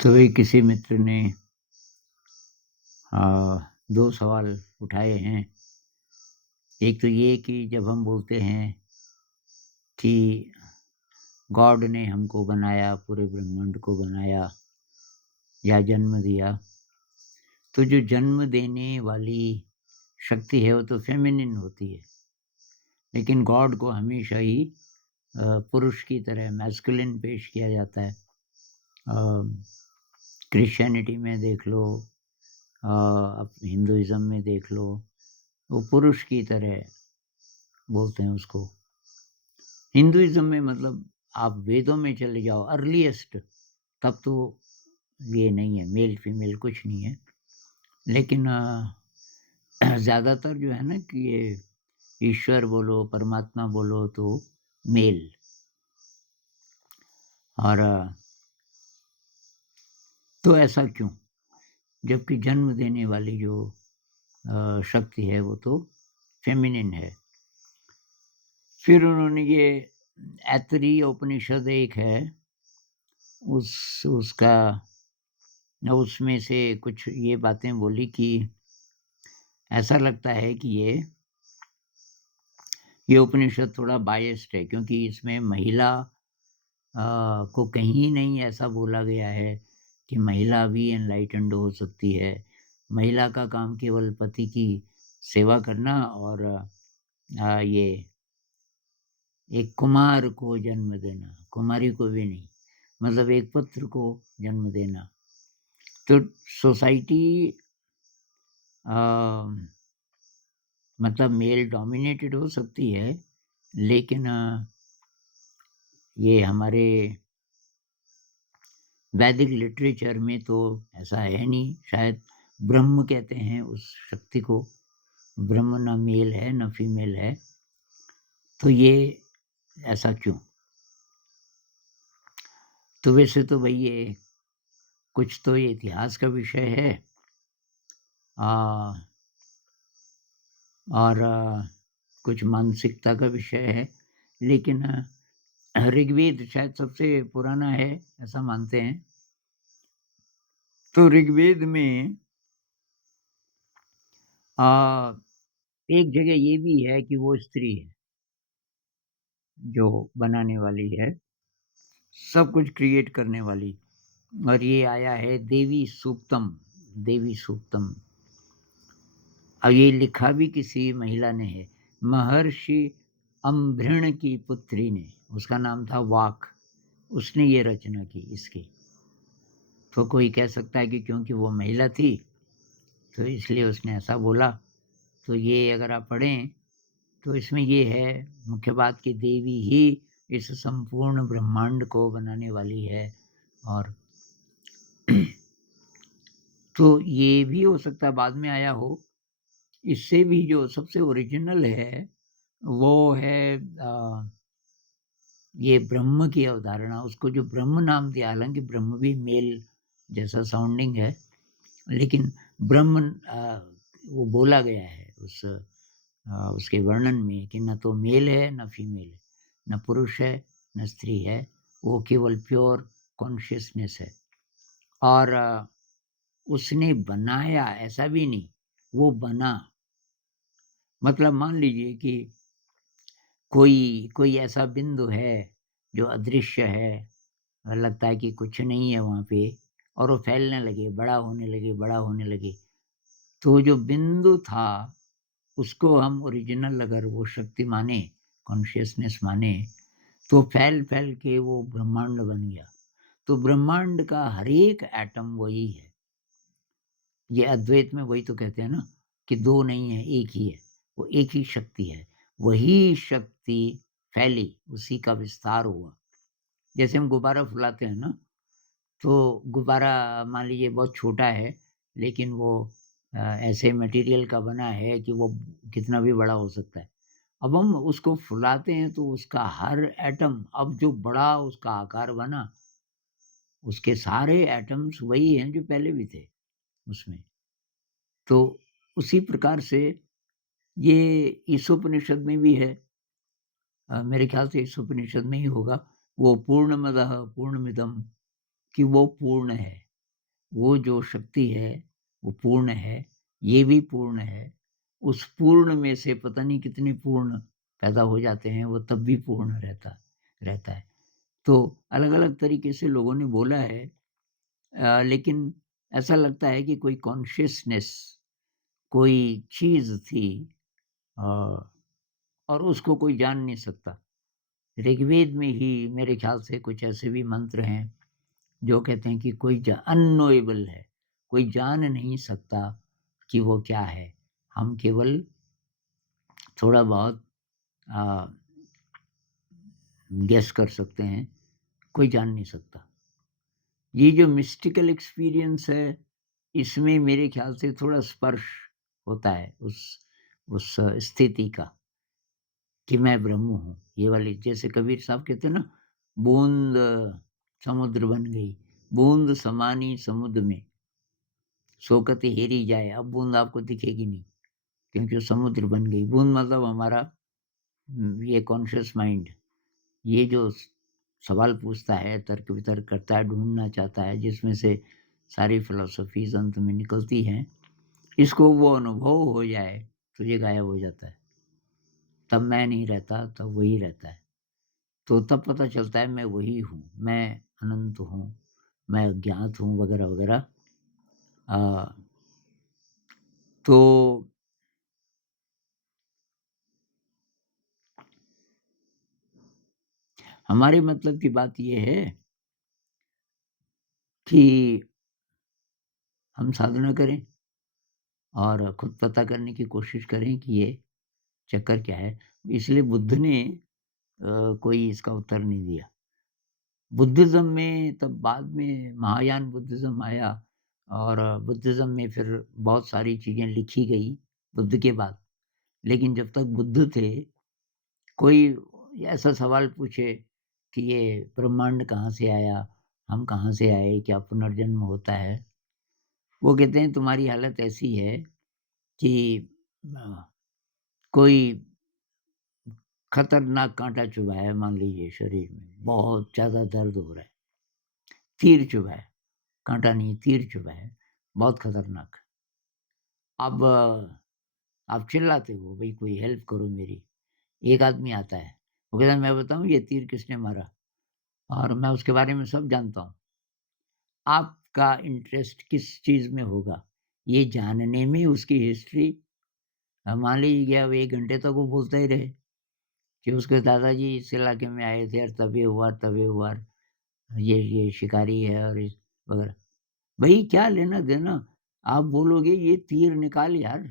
तो एक किसी मित्र ने अ, 2 सवाल उठाए हैं। एक तो ये कि जब हम बोलते हैं कि गॉड ने हमको बनाया, पूरे ब्रह्मांड को बनाया या जन्म दिया, तो जो जन्म देने वाली शक्ति है वो तो फेमिनिन होती है। लेकिन गॉड को हमेशा ही पुरुष की तरह मैस्कुलिन पेश किया जाता है। क्रिश्चियनिटी में देख लो, आप हिंदुइज़्म में देख लो, वो पुरुष की तरह बोलते हैं उसको। हिंदुइज़्म में मतलब आप वेदों में चले जाओ अर्लीएस्ट, तब तो ये नहीं है, मेल फीमेल कुछ नहीं है। लेकिन ज़्यादातर जो है ना कि ये ईश्वर बोलो, परमात्मा बोलो तो मेल। और तो ऐसा क्यों? जबकि जन्म देने वाली जो शक्ति है वो तो फेमिनिन है। फिर उन्होंने ये ऐतरेय उपनिषद एक है, उसका उसमें से कुछ ये बातें बोली कि ऐसा लगता है कि ये उपनिषद थोड़ा बायस्ड है, क्योंकि इसमें महिला को कहीं नहीं ऐसा बोला गया है कि महिला भी एनलाइटेंड हो सकती है। महिला का काम केवल पति की सेवा करना और ये एक कुमार को जन्म देना, कुमारी को भी नहीं, मतलब एक पुत्र को जन्म देना। तो सोसाइटी मतलब मेल डोमिनेटेड हो सकती है, लेकिन ये हमारे वैदिक लिटरेचर में तो ऐसा है नहीं। शायद ब्रह्म कहते हैं उस शक्ति को, ब्रह्म ना मेल है ना फीमेल है। तो ये ऐसा क्यों? तो वैसे तो भाई ये कुछ तो ये इतिहास का विषय है, और कुछ मानसिकता का विषय है। लेकिन ऋग्वेद शायद सबसे पुराना है, ऐसा मानते हैं। तो ऋग्वेद में एक जगह ये भी है कि वो स्त्री है जो बनाने वाली है, सब कुछ क्रिएट करने वाली। और ये आया है देवी सूक्तम, देवी सूक्तम। और ये लिखा भी किसी महिला ने है, महर्षि अम्भृण की पुत्री ने, उसका नाम था वाक, उसने ये रचना की इसकी। तो कोई कह सकता है कि क्योंकि वो महिला थी तो इसलिए उसने ऐसा बोला। तो ये अगर आप पढ़ें तो इसमें ये है मुख्य बात कि देवी ही इस संपूर्ण ब्रह्मांड को बनाने वाली है। और तो ये भी हो सकता है बाद में आया हो। इससे भी जो सबसे ओरिजिनल है वो है ये ब्रह्म की अवधारणा, उसको जो ब्रह्म नाम दिया, हालांकि ब्रह्म भी मेल जैसा साउंडिंग है, लेकिन ब्रह्म वो बोला गया है उसके वर्णन में कि न तो मेल है न फीमेल है, न पुरुष है न स्त्री है, वो केवल प्योर कॉन्शियसनेस है। और उसने बनाया ऐसा भी नहीं, वो बना। मतलब मान लीजिए कि कोई ऐसा बिंदु है जो अदृश्य है, लगता है कि कुछ नहीं है वहाँ पे, और वो फैलने लगे, बड़ा होने लगे, बड़ा होने लगे। तो जो बिंदु था उसको हम ओरिजिनल अगर वो शक्ति माने, कॉन्शियसनेस माने, तो फैल के वो ब्रह्मांड बन गया। तो ब्रह्मांड का हर एक एटम वही है। ये अद्वैत में वही तो कहते हैं ना कि दो नहीं है, एक ही है। वो एक ही शक्ति है, वही शक्ति फैली, उसी का विस्तार हुआ। जैसे हम गुब्बारा फुलाते हैं ना, तो गुब्बारा मान लीजिए बहुत छोटा है, लेकिन वो ऐसे मटेरियल का बना है कि वो कितना भी बड़ा हो सकता है। अब हम उसको फुलाते हैं तो उसका हर एटम, अब जो बड़ा उसका आकार बना, उसके सारे एटम्स वही हैं जो पहले भी थे उसमें। तो उसी प्रकार से ये ईशोपनिषद में भी है। मेरे ख्याल से ईशोपनिषद में ही होगा, वो पूर्णमदः पूर्णमिदं, कि वो पूर्ण है। वो जो शक्ति है, वो पूर्ण है, ये भी पूर्ण है। उस पूर्ण में से पता नहीं कितने पूर्ण पैदा हो जाते हैं, वो तब भी पूर्ण रहता है। तो अलग-अलग तरीके से लोगों ने बोला है, लेकिन ऐसा लगता है कि कोई कॉन्शियसनेस, कोई चीज़ थी, अ, और उसको कोई जान नहीं सकता। ऋग्वेद में ही मेरे ख़्याल से कुछ ऐसे भी मंत्र हैं जो कहते हैं कि कोई अननोएबल है, कोई जान नहीं सकता कि वो क्या है। हम केवल थोड़ा बहुत अ, गेस कर सकते हैं, कोई जान नहीं सकता। ये जो मिस्टिकल एक्सपीरियंस है, इसमें मेरे ख़्याल से थोड़ा स्पर्श होता है उस स्थिति का, कि मैं ब्रह्म हूँ। ये वाली, जैसे कबीर साहब कहते हैं ना, बूँद समुद्र बन गई, बूँद समानी समुद्र में, सोकत हेरी जाए। अब बूँद आपको दिखेगी नहीं, क्योंकि वो समुद्र बन गई। बूँद मतलब हमारा ये कॉन्शियस माइंड, ये जो सवाल पूछता है, तर्क-वितर्क करता है, ढूँढना चाहता है, जिसमें से सारी फिलॉसफीज़ अंत में निकलती हैं, इसको वो अनुभव हो जाए, तो ये गायब हो जाता है। तब मैं नहीं रहता, तब वही रहता है। तो तब पता चलता है मैं वही हूँ, मैं अनंत हूँ, मैं अज्ञात हूँ, वगैरह-वगैरह। अ, तो हमारे मतलब की बात ये है कि हम साधना करें और खुद पता करने की कोशिश करें कि ये चक्कर क्या है। इसलिए बुद्ध ने कोई इसका उत्तर नहीं दिया। बुद्धिज़्म में तब बाद में महायान बुद्धिज़्म आया, और बुद्धिज़्म में फिर बहुत सारी चीज़ें लिखी गई बुद्ध के बाद। लेकिन जब तक बुद्ध थे, कोई ऐसा सवाल पूछे कि ये ब्रह्मांड कहाँ से आया? हम कहाँ से आए? क्या पुनर्जन्म होता है? वो कहते हैं तुम्हारी हालत ऐसी है कि अ, कोई खतरनाक काँटा चुभा है, मान लीजिए शरीर में, बहुत ज़्यादा दर्द हो रहा है, तीर चुभा है, काँटा नहीं तीर चुभा है, बहुत खतरनाक। अब आप चिल्लाते हो, भई कोई हेल्प करो मेरी। एक आदमी आता है, वो कहता है मैं बताऊँ ये तीर किसने मारा, और मैं उसके बारे में सब जानता हूँ। आपका इंटरेस्ट किस चीज़ में होगा? ये जानने में उसकी हिस्ट्री। मान लीजिए अब 1 घंटे तक वो बोलता ही रहे कि उसके दादाजी इस इलाके में आए थे और तब ये हुआ, ये शिकारी है और इस वगैरह। भई क्या लेना-देना? आप बोलोगे ये तीर निकाल यार,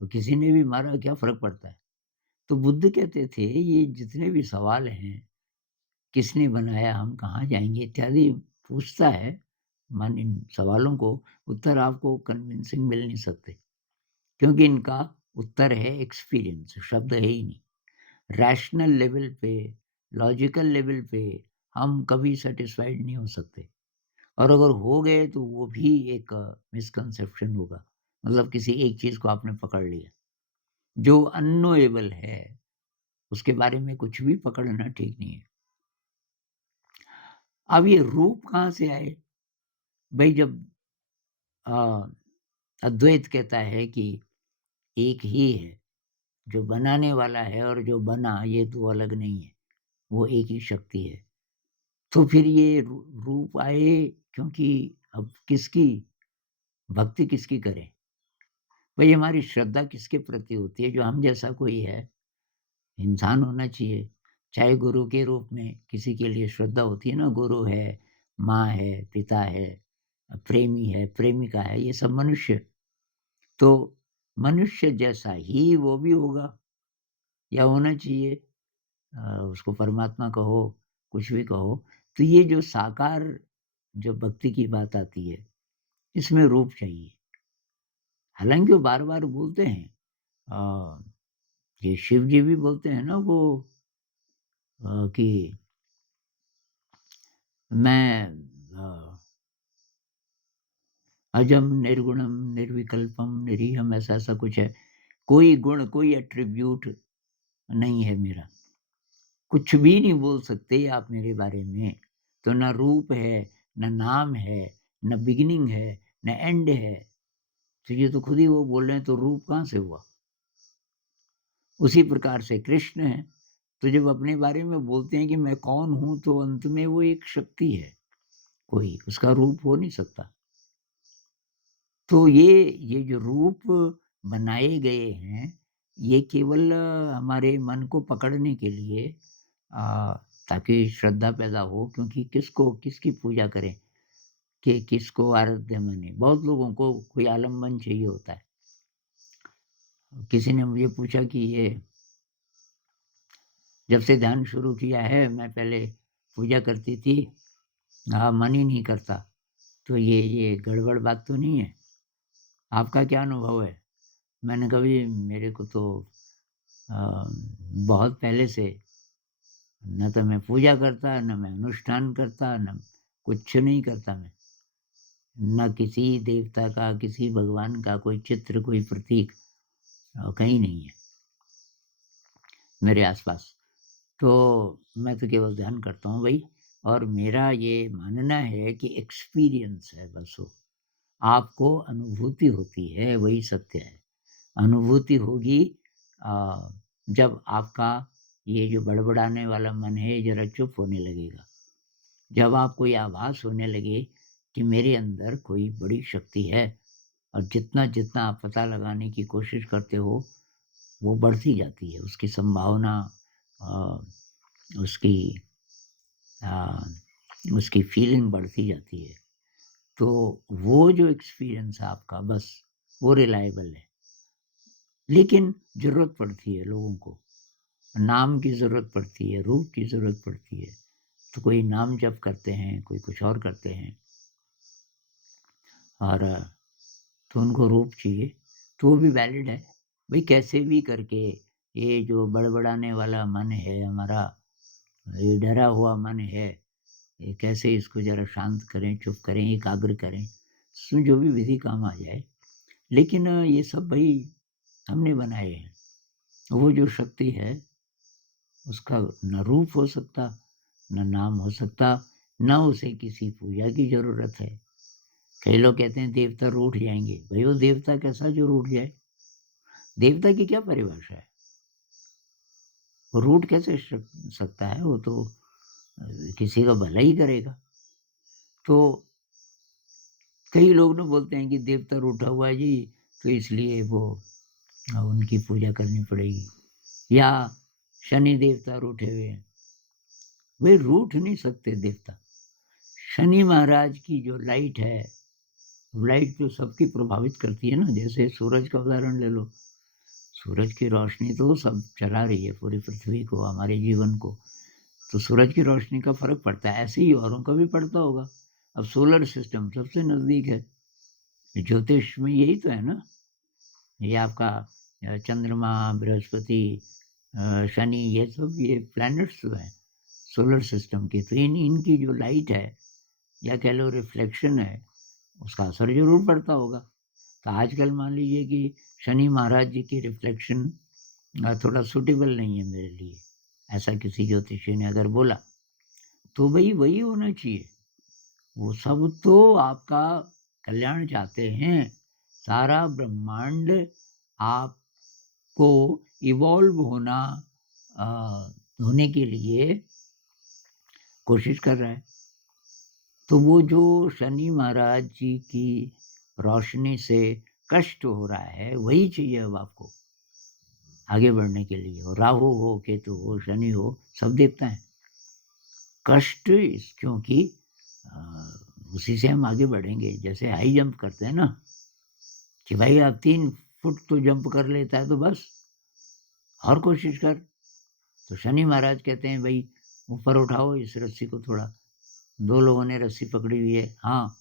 तो किसी ने भी मारा, क्या फ़र्क पड़ता है? तो बुद्ध कहते थे ये जितने भी सवाल हैं, किसने बनाया, हम कहाँ जाएँगे इत्यादि पूछता है, मन इन सवालों को उत्तर आपको कन्विंसिंग मिल नहीं सकते, क्योंकि इनका उत्तर है एक्सपीरियंस, शब्द है ही नहीं। रैशनल लेवल पे, लॉजिकल लेवल पे हम कभी सैटिस्फाइड नहीं हो सकते, और अगर हो गए तो वो भी एक मिसकंसेप्शन होगा। मतलब किसी एक चीज़ को आपने पकड़ लिया। जो अननोएबल है, उसके बारे में कुछ भी पकड़ना ठीक नहीं है। अब ये रूप कहाँ से आए? भई जब अ, अद्वैत कहता है कि एक ही है, जो बनाने वाला है और जो बना, ये 2 अलग नहीं है, वो एक ही शक्ति है। तो फिर ये रूप आए, क्योंकि अब किसकी भक्ति किसकी करें? भई हमारी श्रद्धा किसके प्रति होती है? जो हम जैसा कोई है, इंसान होना चाहिए। चाहे गुरु के रूप में किसी के लिए श्रद्धा होती है ना, गुरु है, माँ है, पिता है, प्रेमी है, प्रेमिका है, ये सब मनुष्य। तो मनुष्य जैसा ही वो भी होगा या होना चाहिए। उसको परमात्मा कहो, कुछ भी कहो। तो ये जो साकार, जो भक्ति की बात आती है, इसमें रूप चाहिए। हालाँकि वो बार-बार बोलते हैं, अ, ये शिव जी भी बोलते हैं ना वो, कि मैं अ, अजम निर्गुणम निर्विकल्पम निरीहम, ऐसा-ऐसा कुछ है। कोई गुण, कोई एट्रिब्यूट नहीं है मेरा। कुछ भी नहीं बोल सकते आप मेरे बारे में। तो ना रूप है, ना नाम है, न बिगिनिंग है, न एंड है। तो ये तो खुद ही वो बोल रहे हैं, तो रूप कहाँ से हुआ? उसी प्रकार से कृष्ण हैं, तो जब अपने बारे में बोलते हैं कि मैं कौन हूँ, तो अंत में वो एक शक्ति है कोई, उसका रूप हो नहीं सकता। तो ये जो रूप बनाए गए हैं, ये केवल हमारे मन को पकड़ने के लिए, अ, ताकि श्रद्धा पैदा हो, क्योंकि किसको किसकी पूजा करें, कि किसको आराध्य माने। बहुत लोगों को कोई आलम्बन चाहिए होता है। किसी ने मुझे पूछा कि ये जब से ध्यान शुरू किया है, मैं पहले पूजा करती थी, मन ही नहीं करता। तो ये गड़बड़ बात तो नहीं है? आपका क्या अनुभव है? मैंने कहा भई मेरे को तो अ, बहुत पहले से न तो मैं पूजा करता, न मैं अनुष्ठान करता, न कुछ नहीं करता मैं। न किसी देवता का, किसी भगवान का कोई चित्र, कोई प्रतीक कहीं नहीं है मेरे आस-पास। तो मैं तो केवल ध्यान करता हूँ भई, और मेरा ये मानना है कि एक्सपीरियंस है बस वो। आपको अनुभूति होती है, वही सत्य है। अनुभूति होगी अ, जब आपका ये जो बड़बड़ाने वाला मन है, ये ज़रा चुप होने लगेगा। जब आपको ये आभास होने लगे कि मेरे अंदर कोई बड़ी शक्ति है, और जितना-जितना आप पता लगाने की कोशिश करते हो, वो बढ़ती जाती है। उसकी संभावना, अ, उसकी अ, उसकी फीलिंग बढ़ती जाती है। तो वो जो एक्सपीरियंस है आपका, बस वो रिलायबल है। लेकिन ज़रूरत पड़ती है लोगों को, नाम की ज़रूरत पड़ती है, रूप की ज़रूरत पड़ती है। तो कोई नाम जप करते हैं, कोई कुछ और करते हैं, और तो उनको रूप चाहिए, तो वो भी वैलिड है। भई कैसे भी करके ये जो बड़बड़ाने वाला मन है हमारा, ये डरा हुआ मन है, ये कैसे इसको ज़रा शांत करें, चुप करें, एकाग्र करें, इसमें जो भी विधि काम आ जाए। लेकिन ये सब भई हमने बनाए हैं। वो जो शक्ति है, उसका न रूप हो सकता, न नाम हो सकता, न उसे किसी पूजा की ज़रूरत है। कई लोग कहते हैं देवता रूठ जाएँगे, भई वो देवता कैसा जो रूठ जाए? देवता की क्या परिभाषा है? वो रूठ कैसे सकता है? वो तो किसी का भला ही करेगा। तो कई लोग ना बोलते हैं कि देवता रूठा हुआ है जी, तो इसलिए वो उनकी पूजा करनी पड़ेगी, या शनि देवता रूठे हुए हैं। वे रूठ नहीं सकते देवता। शनि महाराज की जो लाइट है, लाइट जो सबकी प्रभावित करती है ना, जैसे सूरज का उदाहरण ले लो। सूरज की रोशनी तो सब चला रही है पूरी पृथ्वी को, हमारे जीवन को। तो सूरज की रोशनी का फ़र्क पड़ता है, ऐसे ही औरों का भी पड़ता होगा। अब सोलर सिस्टम सबसे नज़दीक है, ज्योतिष में यही तो है ना। ये आपका चंद्रमा, बृहस्पति, शनि, ये सब ये प्लैनेट्स जो हैं सोलर सिस्टम के, तो इनकी जो लाइट है, या कह लो रिफ्लेक्शन है, उसका असर ज़रूर पड़ता होगा। तो आजकल मान लीजिए कि शनि महाराज जी की रिफ्लेक्शन थोड़ा सूटेबल नहीं है मेरे लिए, ऐसा किसी ज्योतिषी ने अगर बोला, तो भई वही होना चाहिए। वो सब तो आपका कल्याण चाहते हैं। सारा ब्रह्मांड आपको इवॉल्व अ, होने के लिए कोशिश कर रहा है। तो वो जो शनि महाराज जी की रोशनी से कष्ट हो रहा है, वही चाहिए अब आपको आगे बढ़ने के लिए। और राहु हो, केतु हो, शनि हो, सब देवता हैं। कष्ट क्योंकि अ, उसी से हम आगे बढ़ेंगे। जैसे हाई जंप करते हैं ना, कि भाई आप 3 फुट तो जंप कर लेता है तो बस, और कोशिश कर। तो शनि महाराज कहते हैं भई ऊपर उठाओ इस रस्सी को थोड़ा। 2 लोगों ने रस्सी पकड़ी हुई है, हाँ,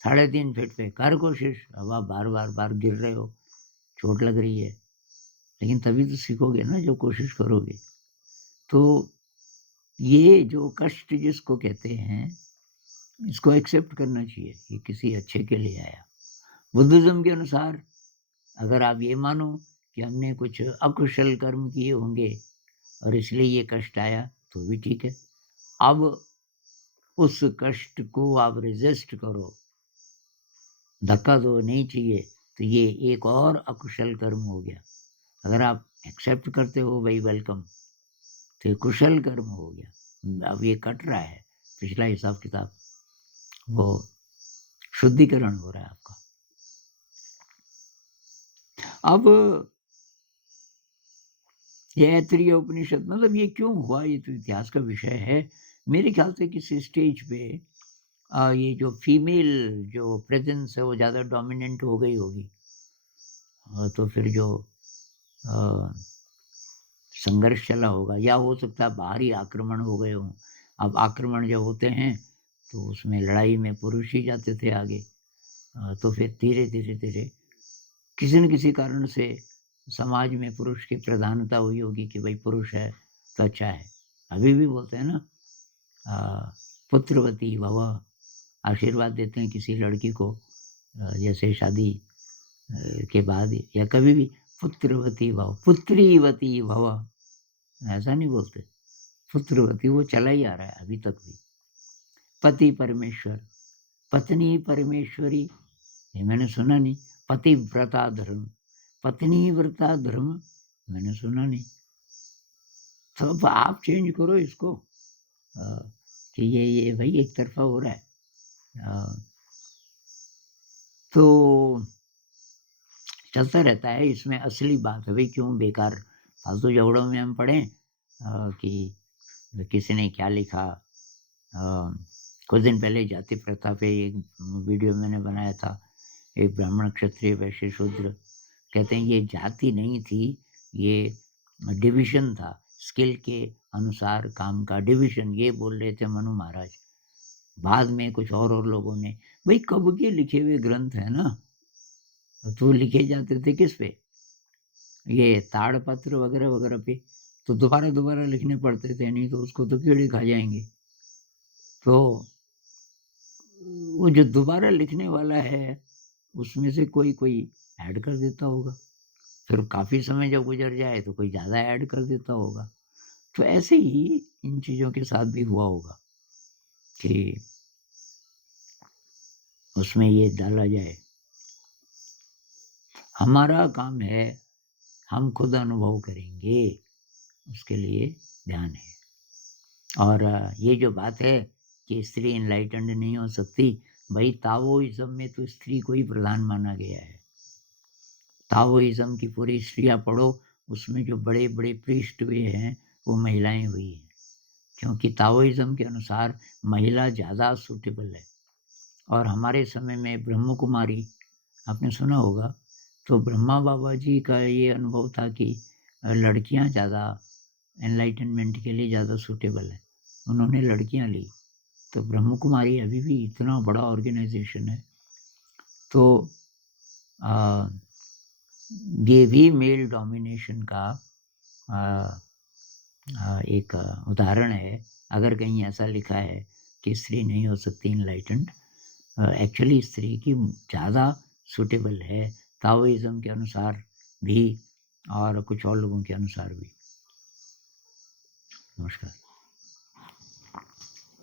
3.5 फीट पे कर कोशिश। अब आप बार गिर रहे हो, चोट लग रही है, लेकिन तभी तो सीखोगे ना जब कोशिश करोगे। तो ये जो कष्ट जिसको कहते हैं, इसको एक्सेप्ट करना चाहिए, ये किसी अच्छे के लिए आया। बुद्धिज़्म के अनुसार अगर आप ये मानो कि हमने कुछ अकुशल कर्म किए होंगे और इसलिए ये कष्ट आया, तो भी ठीक है। अब उस कष्ट को आप रेज़िस्ट करो, धक्का तो नहीं चाहिए, तो ये एक और अकुशल कर्म हो गया। अगर आप एक्सेप्ट करते हो भाई वेलकम, तो ये कुशल कर्म हो गया। अब ये कट रहा है, पिछला हिसाब किताब वो शुद्धिकरण हो रहा है आपका। अब ये ऐतरेय उपनिषद मतलब ये क्यों हुआ, ये तो इतिहास का विषय है। मेरे ख्याल से किसी स्टेज पे ये जो फीमेल जो प्रेजेंस है वो ज़्यादा डोमिनेंट हो गई होगी। तो फिर जो अ, संघर्ष चला होगा, या हो सकता है बाहरी आक्रमण हो गए हों। अब आक्रमण जब होते हैं तो उसमें लड़ाई में पुरुष ही जाते थे आगे। तो फिर धीरे-धीरे किसी न किसी कारण से समाज में पुरुष की प्रधानता हुई होगी कि भाई पुरुष है तो अच्छा है। अभी भी बोलते हैं ना, पुत्रवती भव, आशीर्वाद देते हैं किसी लड़की को जैसे शादी के बाद या कभी भी, पुत्रवती भव, पुत्रीवती भव, ऐसा नहीं बोलते। पुत्रवती वो चला ही आ रहा है अभी तक भी। पति परमेश्वर, पत्नी परमेश्वरी, ये मैंने सुना नहीं। पतिव्रता धर्म, पत्नी व्रता धर्म, मैंने सुना नहीं। तो अब आप चेंज करो इसको कि ये भाई एक तरफा हो रहा है। अ, तो चलता रहता है, इसमें असली बात है भाई क्यों बेकार फालतू झगड़ों में हम पड़े कि किसी ने क्या लिखा। कुछ दिन पहले जाति प्रथा पे एक वीडियो मैंने बनाया था। एक ब्राह्मण, क्षत्रिय, वैश्य, शूद्र, कहते हैं ये जाति नहीं थी, ये डिवीज़न था, स्किल के अनुसार काम का डिवीज़न, ये बोल रहे थे मनु महाराज। बाद में कुछ और लोगों ने, भाई कब के लिखे हुए ग्रंथ है ना, तो लिखे जाते थे किस पे, ये ताड़पत्र वगैरह वगैरह पे, तो दोबारा लिखने पड़ते थे, नहीं तो उसको तो कीड़े खा जाएंगे। तो वो जो दोबारा लिखने वाला है उसमें से कोई कोई ऐड कर देता होगा, फिर काफ़ी समय जब गुजर जाए तो कोई ज़्यादा ऐड कर देता होगा। तो ऐसे ही इन चीज़ों के साथ भी हुआ होगा कि उसमें ये डाला जाए। हमारा काम है, हम खुद अनुभव करेंगे, उसके लिए ध्यान है। और ये जो बात है कि स्त्री एनलाइटेंड नहीं हो सकती, भाई ताओइज़्म में तो स्त्री को ही प्रधान माना गया है। ताओइज़्म की पूरी हिस्ट्रियाँ पढ़ो, उसमें जो बड़े-बड़े प्रीस्ट हुए हैं, वो महिलाएँ हुई हैं। क्योंकि ताओइज़्म के अनुसार महिला ज़्यादा सूटेबल है। और हमारे समय में ब्रह्म कुमारी, आपने सुना होगा, तो ब्रह्मा बाबा जी का ये अनुभव था कि लड़कियां ज़्यादा एनलाइटनमेंट के लिए ज़्यादा सूटेबल है, उन्होंने लड़कियां ली। तो ब्रह्म कुमारी अभी भी इतना बड़ा ऑर्गेनाइजेशन है। तो आ, ये भी मेल डोमिनेशन का आ, एक उदाहरण है। अगर कहीं ऐसा लिखा है कि स्त्री नहीं हो सकती इनलाइटेंड, एक्चुअली स्त्री की ज़्यादा सूटेबल है ताओइज़्म के अनुसार भी और कुछ और लोगों के अनुसार भी। नमस्कार।